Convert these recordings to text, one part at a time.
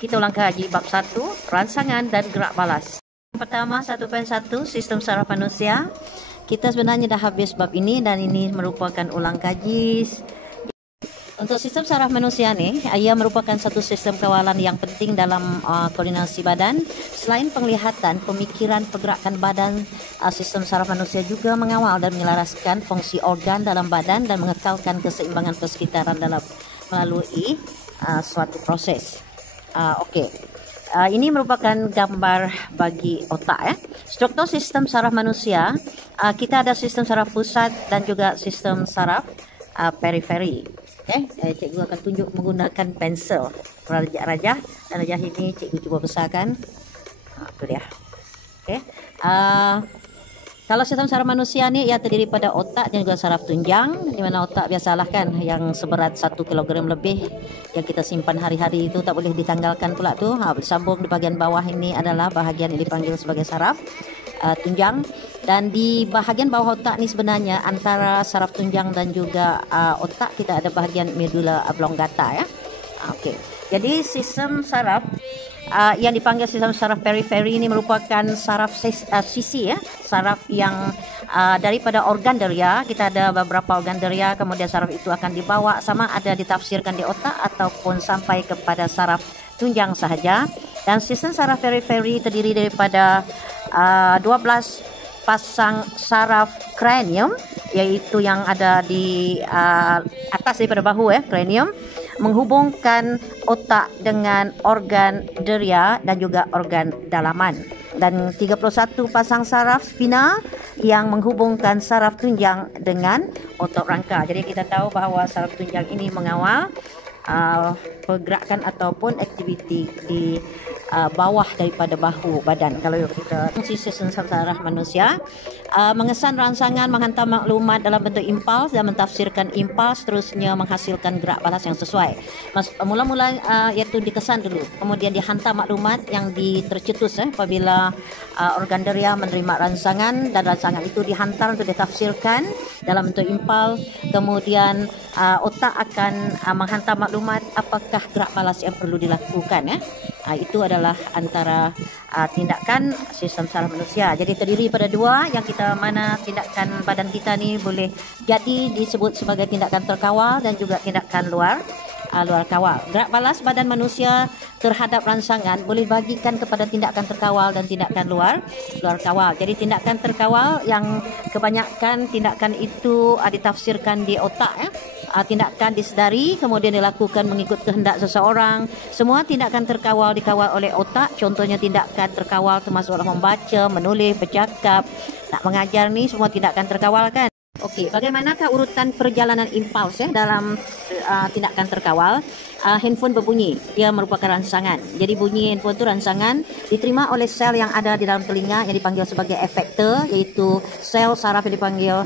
Kita ulang kaji bab 1, rangsangan dan gerak balas. Pertama, 1.1, sistem saraf manusia. Kita sebenarnya dah habis bab ini dan ini merupakan ulang kaji. Untuk sistem saraf manusia ni, ia merupakan satu sistem kawalan yang penting dalam koordinasi badan. Selain penglihatan, pemikiran, pergerakan badan, sistem saraf manusia juga mengawal dan menyelaraskan fungsi organ dalam badan dan mengekalkan keseimbangan persekitaran dalam melalui suatu proses. Ini merupakan gambar bagi otak. Struktur sistem saraf manusia, kita ada sistem saraf pusat dan juga sistem saraf periferi. Cikgu akan tunjuk menggunakan pensel rajah dan rajah ini cikgu cuba besarkan. Itu dia. Kalau sistem saraf manusia ni ia terdiri pada otak dan juga saraf tunjang, di mana otak biasalah kan yang seberat 1 kilogram lebih yang kita simpan hari-hari itu tak boleh ditanggalkan pula tu. Bersambung di bahagian bawah ini adalah bahagian yang dipanggil sebagai saraf tunjang, dan di bahagian bawah otak ni sebenarnya antara saraf tunjang dan juga otak kita ada bahagian medulla oblongata . Jadi sistem saraf yang dipanggil sistem saraf periferi ini merupakan saraf sisi saraf yang daripada organ deria. Kita ada beberapa organ deria, kemudian saraf itu akan dibawa sama ada ditafsirkan di otak ataupun sampai kepada saraf tunjang sahaja. Dan sistem saraf periferi terdiri daripada 12 pasang saraf kranium, iaitu yang ada di atas daripada bahu kranium, menghubungkan otak dengan organ deria dan juga organ dalaman, dan 31 pasang saraf spina yang menghubungkan saraf tunjang dengan otot rangka. Jadi kita tahu bahawa saraf tunjang ini mengawal pergerakan ataupun aktiviti di bawah daripada bahu badan. Kalau kita sistem saraf manusia mengesan rangsangan, menghantar maklumat dalam bentuk impuls dan mentafsirkan impuls, terusnya menghasilkan gerak balas yang sesuai. Mula-mula iaitu dikesan dulu, kemudian dihantar maklumat yang tercetus apabila organ deria menerima rangsangan, dan rangsangan itu dihantar untuk ditafsirkan dalam bentuk impuls. Kemudian otak akan menghantar maklumat apakah gerak balas yang perlu dilakukan. Itu adalah antara tindakan sistem saraf manusia. Jadi terdiri pada dua, yang kita mana tindakan badan kita ni boleh jadi disebut sebagai tindakan terkawal dan juga tindakan luar kawal. Gerak balas badan manusia terhadap rangsangan boleh bagikan kepada tindakan terkawal dan tindakan luar kawal. Jadi tindakan terkawal yang kebanyakan tindakan itu ditafsirkan di otak. Tindakan disedari kemudian dilakukan mengikut kehendak seseorang. Semua tindakan terkawal dikawal oleh otak. Contohnya tindakan terkawal termasuklah membaca, menulis, bercakap, nak mengajar ni semua tindakan terkawal kan. Bagaimanakah urutan perjalanan impuls dalam tindakan terkawal? Handphone berbunyi, dia merupakan rangsangan. Jadi bunyi handphone itu rangsangan diterima oleh sel yang ada di dalam telinga yang dipanggil sebagai efektor, iaitu sel saraf yang dipanggil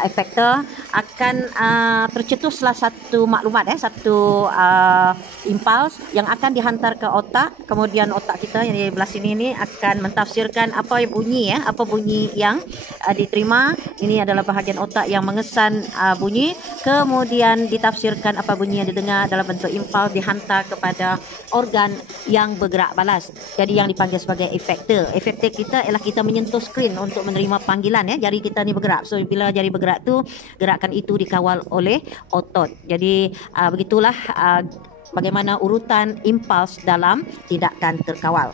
efektor. Akan tercetuslah satu maklumat, satu impuls yang akan dihantar ke otak. Kemudian otak kita yang di belah sini ni akan mentafsirkan apa bunyi yang diterima. Ini adalah bahagian otak yang mengesan bunyi, kemudian ditafsirkan apa bunyi yang didengar dalam bentuk impuls, dihantar kepada organ yang bergerak balas. Jadi yang dipanggil sebagai efektor. Efektor kita ialah kita menyentuh skrin untuk menerima panggilan. Jari kita ni bergerak. So bila jari bergerak tu, gerakan itu dikawal oleh otot. Jadi begitulah bagaimana urutan impuls dalam tindakan terkawal.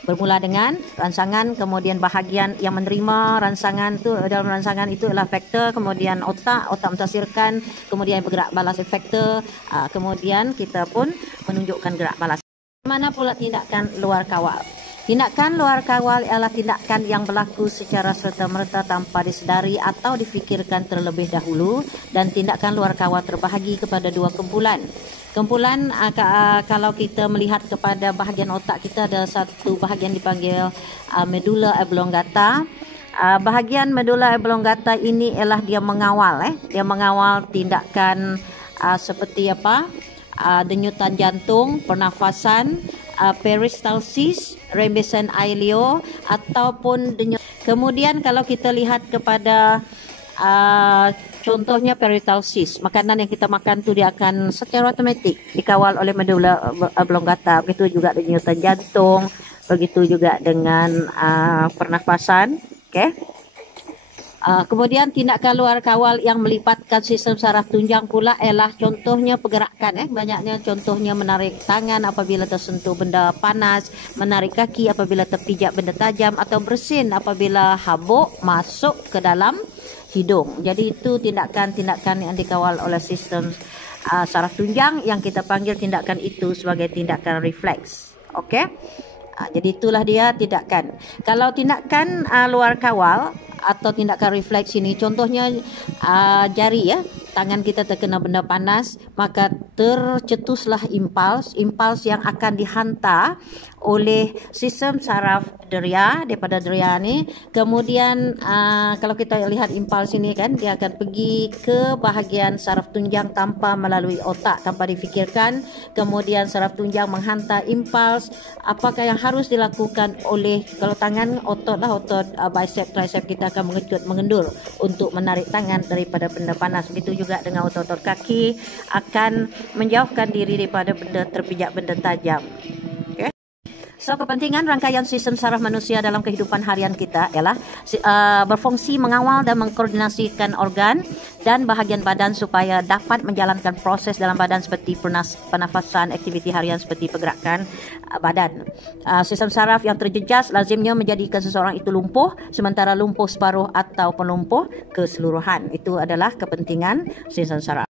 Bermula dengan rangsangan, kemudian bahagian yang menerima rangsangan tu, dalam rangsangan itu adalah efektor, kemudian otak mentafsirkan, kemudian bergerak balas efektor, kemudian kita pun menunjukkan gerak balas. Mana pula tindakan luar kawal? Tindakan luar kawal ialah tindakan yang berlaku secara serta-merta tanpa disedari atau difikirkan terlebih dahulu, dan tindakan luar kawal terbahagi kepada dua kumpulan. Kumpulan kalau kita melihat kepada bahagian otak kita, ada satu bahagian dipanggil medulla oblongata. Bahagian medulla oblongata ini ialah dia mengawal dia mengawal tindakan seperti denyutan jantung, pernafasan, peristalsis, rembesan ailio ataupun denyut. Kemudian kalau kita lihat kepada Contohnya perithalsis, makanan yang kita makan tu dia akan secara otomatik dikawal oleh medula oblongata. Begitu juga dengan denyutan jantung, begitu juga dengan pernafasan. Okey. Kemudian tindakan luar kawal yang melibatkan sistem saraf tunjang pula ialah contohnya pergerakan. Banyaknya contohnya menarik tangan apabila tersentuh benda panas, menarik kaki apabila terpijak benda tajam, atau bersin apabila habuk masuk ke dalam hidung. Jadi itu tindakan-tindakan yang dikawal oleh sistem saraf tunjang yang kita panggil tindakan itu sebagai tindakan refleks. Okey. Jadi itulah dia tindakan. Kalau tindakan luar kawal atau tindakan refleks ini, contohnya jari tangan kita terkena benda panas, maka tercetuslah impuls yang akan dihantar oleh sistem saraf deria daripada deria ni. Kemudian kalau kita lihat impuls ini kan, dia akan pergi ke bahagian saraf tunjang tanpa melalui otak, tanpa difikirkan. Kemudian saraf tunjang menghantar impuls apakah yang harus dilakukan oleh, kalau tangan otot bicep tricep kita akan mengejut mengendur untuk menarik tangan daripada benda panas. Begitu juga dengan otot-otot kaki akan menjauhkan diri daripada benda terpijak benda tajam. So, kepentingan rangkaian sistem saraf manusia dalam kehidupan harian kita ialah berfungsi mengawal dan mengkoordinasikan organ dan bahagian badan supaya dapat menjalankan proses dalam badan seperti pernafasan, aktiviti harian seperti pergerakan badan. Sistem saraf yang terjejas lazimnya menjadikan seseorang itu lumpuh, sementara lumpuh separuh atau lumpuh keseluruhan. Itu adalah kepentingan sistem saraf.